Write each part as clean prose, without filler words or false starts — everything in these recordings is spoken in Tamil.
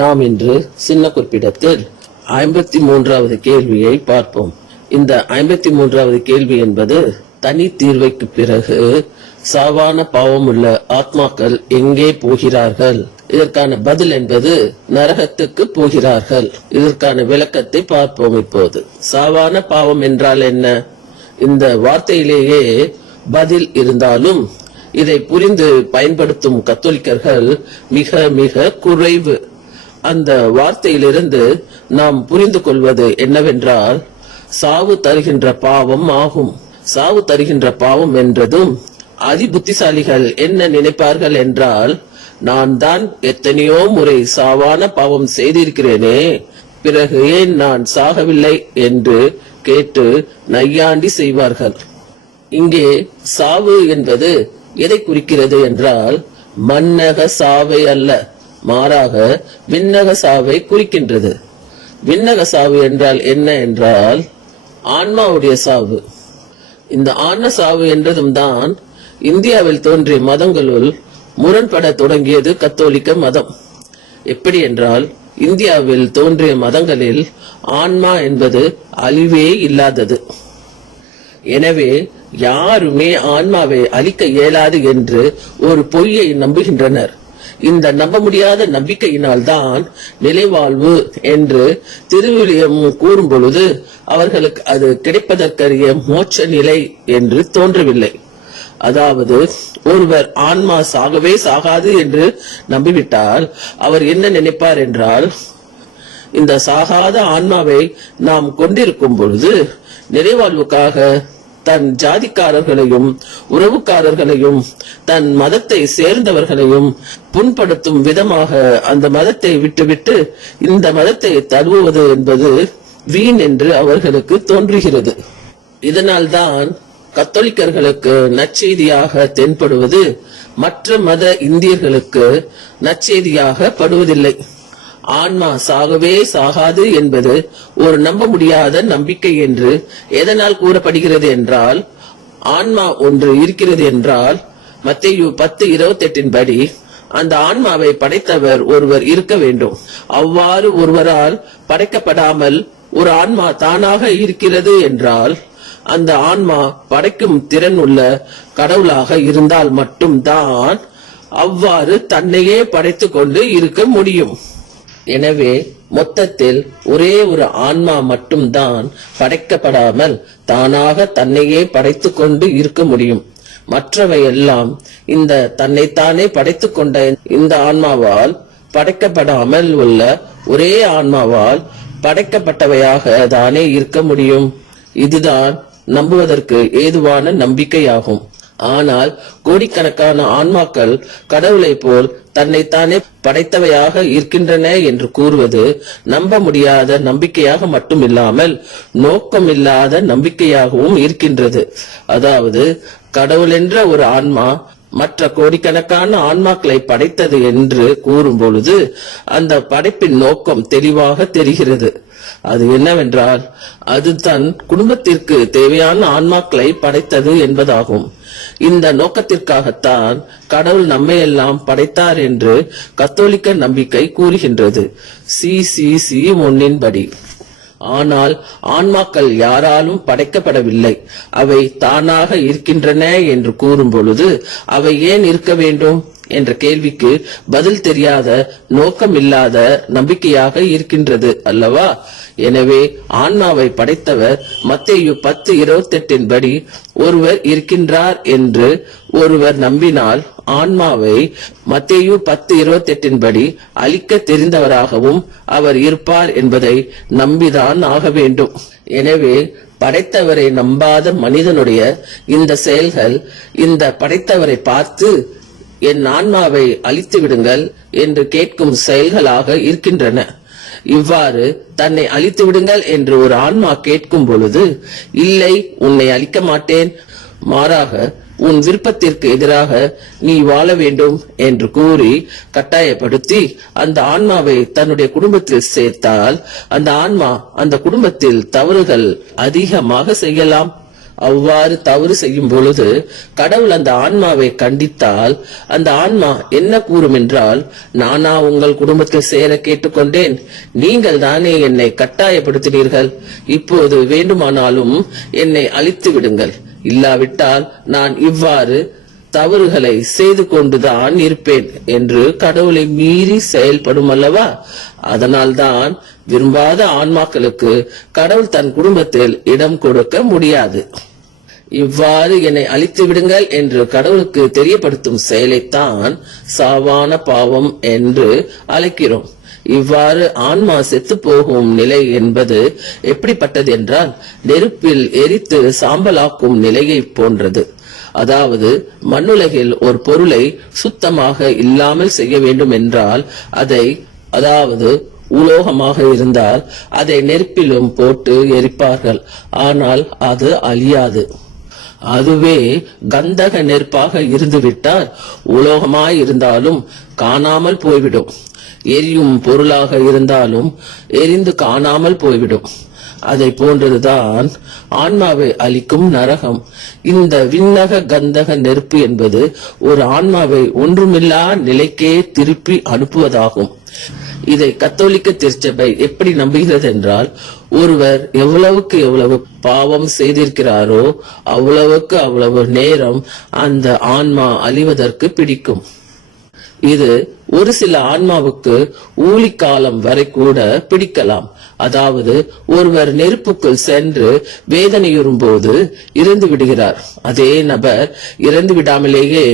நாம் இன்று சின்ன குறிப்பிடத்தில் 53வது கேள்வியை பார்ப்போம். இந்த 53வது கேள்வி என்பது தனி தீர்வைக்கு பிறகு சாவான பாவமுள்ள ஆத்மாக்கள் எங்கே போகிறார்கள்? இதற்கான பதில் என்பது நரகத்துக்கு போகிறார்கள். இதற்கான விளக்கத்தை பார்ப்போம். இப்போது சாவான பாவம் என்றால் என்ன? இந்த வார்த்தையிலேயே பதில் இருந்தாலும் இதை புரிந்து பயன்படுத்தும் கத்தோலிக்கர்கள் மிக மிக குறைவு. அந்த வார்த்தையிலிருந்து நாம் புரிந்து கொள்வது என்னவென்றால் சாவு தருகின்ற பாவம் ஆகும். சாவு தருகின்ற பாவம் என்றதும் அதிபுத்திசாலிகள் என்ன நினைப்பார்கள் என்றால், நான் தான் எத்தனையோ முறை சாவான பாவம் செய்திருக்கிறேனே, பிறகு ஏன் நான் சாகவில்லை என்று கேட்டு நையாண்டி செய்வார்கள். இங்கே சாவு என்பது எதை குறிக்கிறது என்றால் மன்னக சாவை அல்ல, மாறாக விண்ணக சாவை குறிக்கின்றது. விண்ணக சாவு என்றால் என்ன என்றால் ஆன்மாவுடைய சாவு. இந்த ஆன்ம சாவு என்றதும் தான் இந்தியாவில் தோன்றிய மதங்களுள் முரண்பட தொடங்கியது கத்தோலிக்க மதம். எப்படி என்றால், இந்தியாவில் தோன்றிய மதங்களில் ஆன்மா என்பது அழிவே இல்லாதது. எனவே யாருமே ஆன்மாவை அழிக்க இயலாது என்று ஒரு பொய்யை நம்புகின்றனர். இந்த நம்ப முடியாத நம்பிக்கையினால் தான் நிலைவாழ்வு என்று திருவிலியம் கூறும் பொழுது அவர்களுக்கு அது கிடைப்பதற்கரிய மோட்ச நிலை என்று தோன்றவில்லை. அதாவது ஒருவர் ஆன்மா சாகவே சாகாது என்று நம்பிவிட்டால் அவர் என்ன நினைப்பார் என்றால், இந்த சாகாத ஆன்மாவை நாம் கொண்டிருக்கும் பொழுது நிறைவாழ்வுக்காக தன் ஜாதிக்காரர்களையும் உறவுக்காரர்களையும் தன் மதத்தை சேர்ந்தவர்களையும் புண்படுத்தும் விதமாக அந்த மதத்தை விட்டுவிட்டு இந்த மதத்தை தழுவுவது என்பது வீண் என்று அவர்களுக்கு தோன்றுகிறது. இதனால்தான் கத்தோலிக்கர்களுக்கு நற்செய்தியாக தென்படுவது மற்ற மத இந்தியர்களுக்கு நற்செய்தியாக படுவதில்லை. ஆன்மா சாகவே சாகாது என்பது ஒரு நம்ப முடியாத நம்பிக்கை என்று எதனால் கூறப்படுகிறது என்றால், ஆன்மா ஒன்று இருக்கிறது என்றால் மத்தேயு 10:28 படி அந்த ஆன்மாவை படைத்தவர் ஒருவர் இருக்க வேண்டும். அவ்வாறு ஒருவரால் படைக்கப்படாமல் ஒரு ஆன்மா தானாக இருக்கிறது என்றால் அந்த ஆன்மா படைக்கும் திறன் உள்ள கடவுளாக இருந்தால் மட்டும்தான் அவ்வாறு தன்னையே படைத்து கொண்டு இருக்க முடியும். எனவே மொத்தத்தில் ஒரே ஒரு ஆன்மா மட்டும்தான் படைக்கப்படாமல் தானாக தன்னையே படைத்து கொண்டு இருக்க முடியும். மற்றவை எல்லாம் இந்த தன்னைத்தானே படைத்து கொண்ட இந்த ஆன்மாவால் படைக்கப்படாமல் உள்ள ஒரே ஆன்மாவால் படைக்கப்பட்டவையாக தானே இருக்க முடியும். இதுதான் நம்புவதற்கு ஏதுவான நம்பிக்கையாகும். ஆனால் கோடிக்கணக்கான ஆன்மாக்கள் கடவுளை போல் தன்னைத்தானே படைத்தவையாக இருக்கின்றன என்று கூறுவது நம்ப முடியாத நம்பிக்கையாக மட்டுமில்லாமல் நோக்கமில்லாத நம்பிக்கையாகவும் இருக்கின்றது. அதாவது கடவுள் என்ற ஒரு ஆன்மா மற்ற கோடிக்கணக்கான ஆன்மாக்களை படைத்தது என்று கூறும் பொழுது அந்த படைப்பின் நோக்கம் தெளிவாக தெரிகிறது. அது என்னவென்றால், அது தன் குடும்பத்திற்கு தேவையான ஆன்மாக்களை படைத்தது என்பதாகும். இந்த நோக்கத்திற்காகத்தான் கடவுள் நம்மையெல்லாம் படைத்தார் என்று கத்தோலிக்க நம்பிக்கை கூறுகின்றது, CCC 1 படி. ஆனால் ஆன்மாக்கள் யாராலும் படைக்கப்படவில்லை, அவை தானாக இருக்கின்றன என்று கூறும் பொழுது அவை ஏன் இருக்க வேண்டும் என்ற கேள்விக்கு பதில் தெரியாத நோக்கமில்லாத நம்பிக்கையாக இருக்கின்றது அல்லவா? எனவே ஆன்மாவை படைத்தவர் மத்தேயு 10:28 படி ஒருவர் இருக்கின்றார் என்று ஒருவர் நம்பினால் ஆன்மாவை மத்தேயு 10:28 படி அழிக்க தெரிந்தவராகவும் அவர் இருப்பார் என்பதை நம்பிதான் ஆக வேண்டும். எனவே படைத்தவரை நம்பாத மனிதனுடைய இந்த செயல்கள் இந்த படைத்தவரை பார்த்து என் ஆன்மாவை அழித்து விடுங்கள் என்று கேட்கும் செயல்களாக இருக்கின்றன. இவ்வாறு தன்னை அழித்து விடுங்கள் என்று ஒரு ஆன்மா கேட்கும் பொழுது, இல்லை உன்னை அழிக்க மாட்டேன், மாறாக உன் விருப்பத்திற்கு எதிராக நீ வாழ வேண்டும் என்று கூறி கட்டாயப்படுத்தி அந்த ஆன்மாவை தன்னுடைய குடும்பத்தில் சேர்த்தால் அந்த ஆன்மா அந்த குடும்பத்தில் தவறுகள் அதிகமாக செய்யலாம். அவ்வாறு தவறு செய்யும் பொழுது கடவுள் அந்த ஆன்மாவை கண்டித்தால் அந்த ஆன்மா என்ன கூறும் என்றால், நானா உங்கள் குடும்பத்தில் சேர கேட்டுக்கொண்டேன், நீங்கள் தானே என்னை கட்டாயப்படுத்தினீர்கள், இப்போது வேண்டுமானாலும் என்னை அழித்து விடுங்கள், இல்லாவிட்டால் நான் இவ்வாறு தவறுகளை செய்து கொண்டுதான் இருப்பேன் என்று கடவுளை மீறி செயல்படும் அல்லவா. அதனால்தான் விரும்பாத ஆன்மாக்களுக்கு கடவுள் தன் குடும்பத்தில் இடம் கொடுக்க முடியாது. இவ்வாறு என்னை அழித்து விடுங்கள் என்று கடவுளுக்கு தெரியப்படுத்தும் செயலைத்தான் சாவான பாவம் என்று அழைக்கிறோம். இவ்வாறு ஆன்மா செத்து போகும் நிலை என்பது எப்படிப்பட்டது என்றால், நெருப்பில் எரித்து சாம்பலாக்கும் நிலையை போன்றது. அதாவது மண்ணுலகில் ஒரு பொருளை சுத்தமாக இல்லாமல் செய்ய வேண்டும் என்றால் அதாவது உலோகமாக இருந்தால் அதை நெருப்பிலும் போட்டு எரிப்பார்கள், ஆனால் அது அழியாது. அதுவே கந்தக நெருப்பாக இருந்துவிட்டால் உலோகமாய் இருந்தாலும் காணாமல் போய்விடும், எரியும் பொருளாக இருந்தாலும் எரிந்து காணாமல் போய்விடும். அதை போன்றதுதான் ஆன்மாவை அளிக்கும் நரகம். இந்த விண்ணக கந்தக நெருப்பு என்பது ஒரு ஆன்மாவை ஒன்றுமில்லா நிலைக்கே திருப்பி அனுப்புவதாகும். இதை கத்தோலிக்க திருச்சபை எப்படி நம்புகிறது என்றால், ஒருவர் எவ்வளவுக்கு எவ்வளவு பாவம் செய்திருக்கிறாரோ அவ்வளவுக்கு அவ்வளவு நேரம் அந்த ஆன்மா அழிவதற்கு பிடிக்கும். இது ஒரு சில ஆன்மாவுக்கு ஊழிக்காலம் வரை கூட பிடிக்கலாம். அதாவது ஒருவர் நெருப்புக்குள் சென்று வேதனையுறும் போது இறந்து விடுகிறார். அதே நபர் இறந்து விடாமலேயே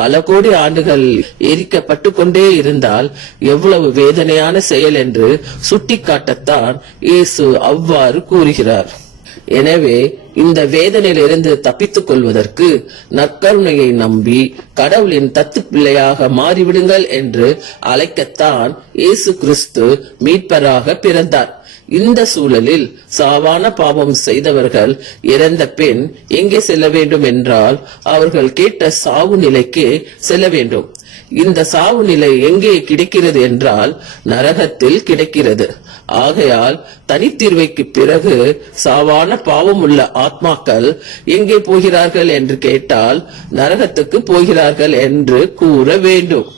பல கோடி ஆண்டுகள் எரிக்கப்பட்டு கொண்டே இருந்தால் எவ்வளவு வேதனையான செயல் என்று சுட்டிக்காட்டத்தான் இயேசு அவ்வாறு கூறுகிறார். எனவே இந்த வேதனையிலிருந்து தப்பித்துக் கொள்வதற்கு நற்கருணையை நம்பி கடவுளின் தத்து பிள்ளையாக மாறிவிடுங்கள் என்று அழைக்கத்தான் இயேசு கிறிஸ்து மீட்பராக பிறந்தார். இந்த சூழலில் சாவான பாவம் செய்தவர்கள் இறந்த பின் எங்கே செல்ல வேண்டும் என்றால், அவர்கள் கேட்ட சாவு நிலைக்கு செல்ல வேண்டும். இந்த சாவு நிலை எங்கே கிடைக்கிறது என்றால் நரகத்தில் கிடைக்கிறது. ஆகையால் தனித்தீர்வைக்கு பிறகு சாவான பாவம் உள்ள ஆத்மாக்கள் எங்கே போகிறார்கள் என்று கேட்டால் நரகத்துக்கு போகிறார்கள் என்று கூற வேண்டும்.